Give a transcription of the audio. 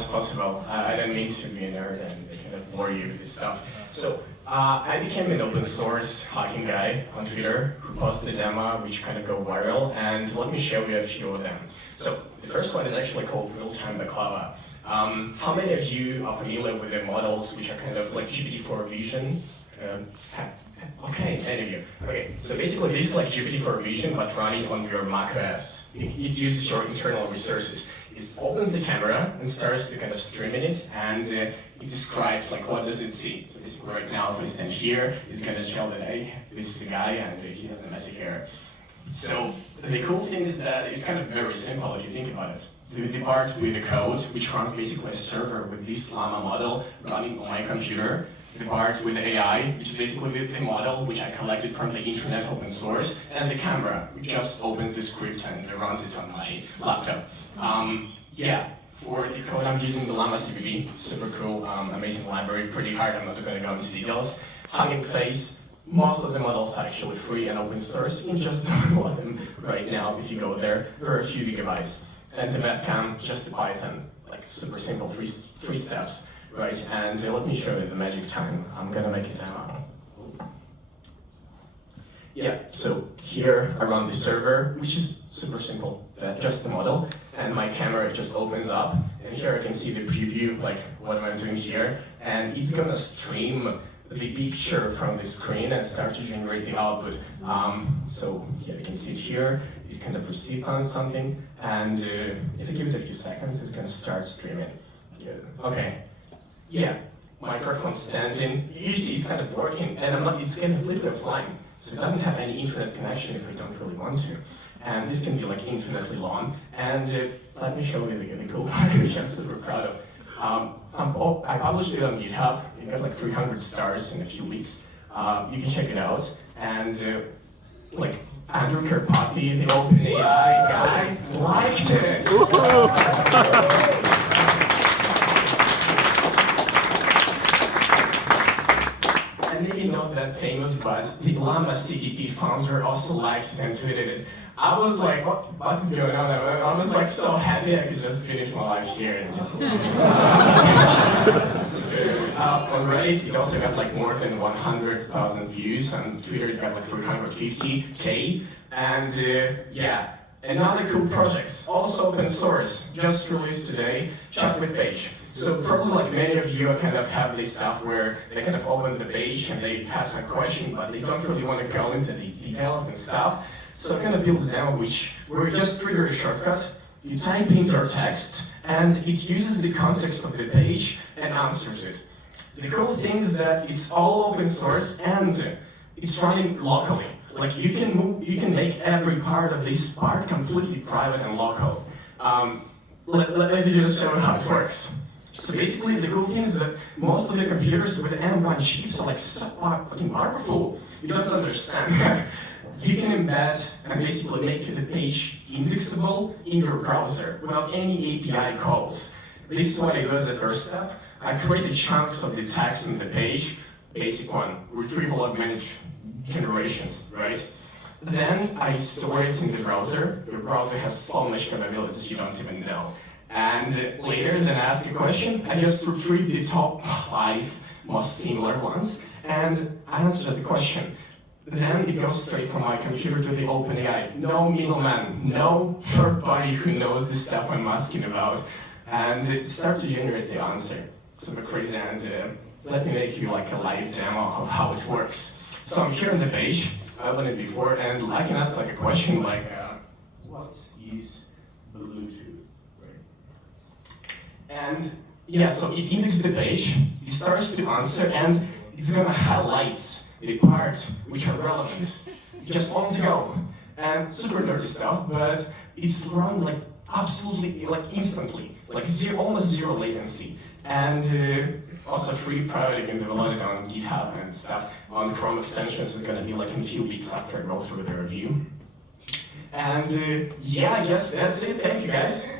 as possible. I don't mean to be a nerd and kind of bore you with this stuff. So I became an open source hacking guy on Twitter who posted a demo which kind of go viral, and let me show you a few of them. So the first one is actually called real-time baklava. How many of you are familiar with the models which are kind of like GPT-4 Vision? Okay, any of you. Okay, so basically this is like GPT-4 Vision but running on your macOS. It uses your internal resources. It opens the camera and starts to kind of streaming it, and it describes like what does it see. So this right now, if we stand here, it's going to tell that hey, this is a guy and he has a messy hair. So the cool thing is that it's kind of very simple if you think about it. The part with the code, which runs basically a server with this Llama model running on my computer. The part with the AI, which is basically the model which I collected from the internet open source, and the camera, which just opens the script and runs it on my laptop. Yeah, for the code I'm using the Llama CBB, super cool, amazing library, pretty hard, I'm not going to go into details. Hugging Face, most of the models are actually free and open source, you can just download them right now if you go there, for a few gigabytes. And the webcam, just the Python, like super simple, three steps. Right, and let me show you the magic time. I'm gonna make a demo. Yeah, so here I run the server, which is super simple, just the model, and my camera just opens up, and here I can see the preview, like what am I doing here, and it's gonna stream the picture from the screen and start to generate the output. So here you can see it here, it kind of received on something, and if I give it a few seconds, it's gonna start streaming. Good. Okay. Yeah, microphone standing. You see, it's kind of working, and it's completely offline, so it doesn't have any internet connection if we don't really want to. And this can be like infinitely long. And let me show you the cool part, which I'm super proud of. I published it on GitHub. It got like 300 stars in a few weeks. You can check it out. And like Andrew Karpathy, the OpenAI guy, liked it. Maybe not that famous, but the Llama CDP founder also liked it and tweeted it. I was like, what's going on? I was like so happy I could just finish my life here and just... On Reddit, it also got like more than 100,000 views. On Twitter, it got like 350K. And yeah, another cool project, also open source, just released today, Chat with Page. So probably like many of you kind of have this stuff where they kind of open the page and they have some question, but they don't really want to go into the details and stuff. So I kind of built a demo where you just trigger a shortcut, you type in your text, and it uses the context of the page and answers it. The cool thing is that it's all open source and it's running locally. Like you can make every part of this part completely private and local. Let me just show you how it works. So basically, the cool thing is that most of the computers with M1 chips are like so fucking powerful. You don't understand. You can embed and basically make the page indexable in your browser without any API calls. This is what I do as the first step. I created chunks of the text on the page. Basic one, retrieval augmented generations, right? Then I store it in the browser. Your browser has so much capabilities you don't even know. And later, then I ask a question, I just retrieve the top 5 most similar ones, and I answer the question. Then it goes straight from my computer to the OpenAI. No middleman, no third party who knows the stuff I'm asking about. And it starts to generate the answer. Super crazy, and let me make you like a live demo of how it works. So I'm here on the page, I opened it before, and I can ask like a question like, what is Bluetooth? And yeah, so it indexes the page, it starts to answer, and it's gonna highlight the part which are relevant, just on the go. And super nerdy stuff, but it's run like absolutely, like instantly, like almost zero latency. And also free, private, you can download it on GitHub and stuff. On Chrome extensions, it's gonna be like in a few weeks after I go through the review. And yeah, I guess that's it. Thank you guys.